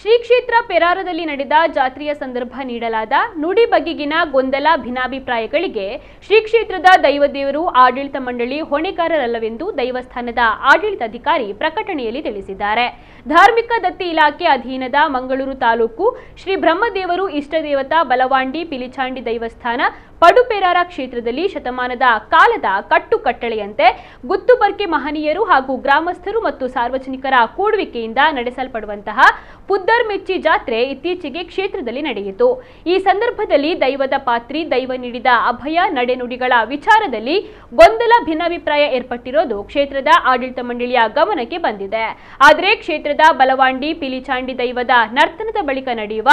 ಶ್ರೀ ಕ್ಷೇತ್ರ ಪೆರಾರದಲ್ಲಿ ನಡೆದ ಜಾತ್ರೆಯ ಸಂದರ್ಭ ನೀಡಲಾದ ನುಡಿ ಬಗೆಗಿನ ಗೊಂದಲ ಭಿನ್ನಾಭಿಪ್ರಾಯಗಳಿಗೆ ಶ್ರೀ ಕ್ಷೇತ್ರದ ದೈವದೇವರು ಆಡಳಿತ ಮಂಡಳಿ ಹೊಣೆಗಾರರಲ್ಲವೆಂದು ದೈವಸ್ಥಾನದ ಆಡಳಿತಾಧಿಕಾರಿ ಪ್ರಕಟಣೆಯಲ್ಲಿ ತಿಳಿಸಿದ್ದಾರೆ. ಧಾರ್ಮಿಕ ದತ್ತಿ ಇಲಾಖೆ ಅಧೀನದ ಮಂಗಳೂರು ತಾಲೂಕು ಶ್ರೀ ಬ್ರಹ್ಮದೇವರು ಇಷ್ಟದೇವತಾ ಬಲವಾಂಡಿ ಪಿಲಿಚಾಂಡಿ ದೈವಸ್ಥಾನ ಪಡುಪೆರಾರ ಕ್ಷೇತ್ರದಲ್ಲಿ ಶತಮಾನದ ಕಾಲದ ಕಟ್ಟುಕಟ್ಟಳೆಯಂತೆ ಗುತ್ತುಬರ್ಕೆ ಮಹನೀಯರು ಹಾಗೂ ಗ್ರಾಮಸ್ಥರು ಮತ್ತು ಸಾರ್ವಜನಿಕರ ಕೂಡುವಿಕೆಯಿಂದ ನಡೆಸಲ್ಪಡುವಂತಹ ಪುದ್ದರ್ ಮೆಚ್ಚಿ ಜಾತ್ರೆ ಇತ್ತೀಚೆಗೆ ಕ್ಷೇತ್ರದಲ್ಲಿ ನಡೆಯಿತು. ಈ ಸಂದರ್ಭದಲ್ಲಿ ದೈವದ ಪಾತ್ರಿ ದೈವ ನೀಡಿದ ಅಭಯ ನಡೆನುಡಿಗಳ ವಿಚಾರದಲ್ಲಿ ಗೊಂದಲ ಭಿನ್ನಾಭಿಪ್ರಾಯ ಏರ್ಪಟ್ಟಿರೋದು ಕ್ಷೇತ್ರದ ಆಡಳಿತ ಮಂಡಳಿಯ ಗಮನಕ್ಕೆ ಬಂದಿದೆ. ಆದರೆ ಕ್ಷೇತ್ರದ ಬಲವಾಂಡಿ ಪಿಲಿಚಾಂಡಿ ದೈವದ ನರ್ತನದ ಬಳಿಕ ನಡೆಯುವ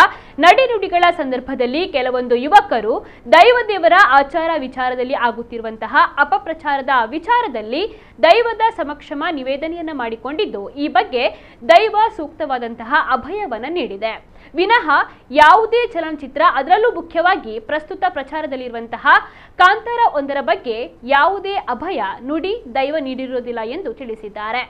ನಡೆನುಡಿಗಳ ಸಂದರ್ಭದಲ್ಲಿ ಕೆಲವೊಂದು ಯುವಕರು ದೈವದೇವರ ಆಚಾರ ವಿಚಾರದಲ್ಲಿ ಆಗುತ್ತಿರುವಂತಹ ಅಪಪ್ರಚಾರದ ವಿಚಾರದಲ್ಲಿ ದೈವದ ಸಮಕ್ಷಮ ನಿವೇದನೆಯನ್ನ ಮಾಡಿಕೊಂಡಿದ್ದು, ಈ ಬಗ್ಗೆ ದೈವ ಸೂಕ್ತವಾದಂತಹ ಅಭಯವನ್ನ ನೀಡಿದೆ ವಿನಃ ಯಾವುದೇ ಚಲನಚಿತ್ರ, ಅದರಲ್ಲೂ ಮುಖ್ಯವಾಗಿ ಪ್ರಸ್ತುತ ಪ್ರಚಾರದಲ್ಲಿರುವಂತಹ ಕಾಂತಾರ ಒಂದರ ಬಗ್ಗೆ ಯಾವುದೇ ಅಭಯ ನುಡಿ ದೈವ ನೀಡಿರುವುದಿಲ್ಲ ಎಂದು ತಿಳಿಸಿದ್ದಾರೆ.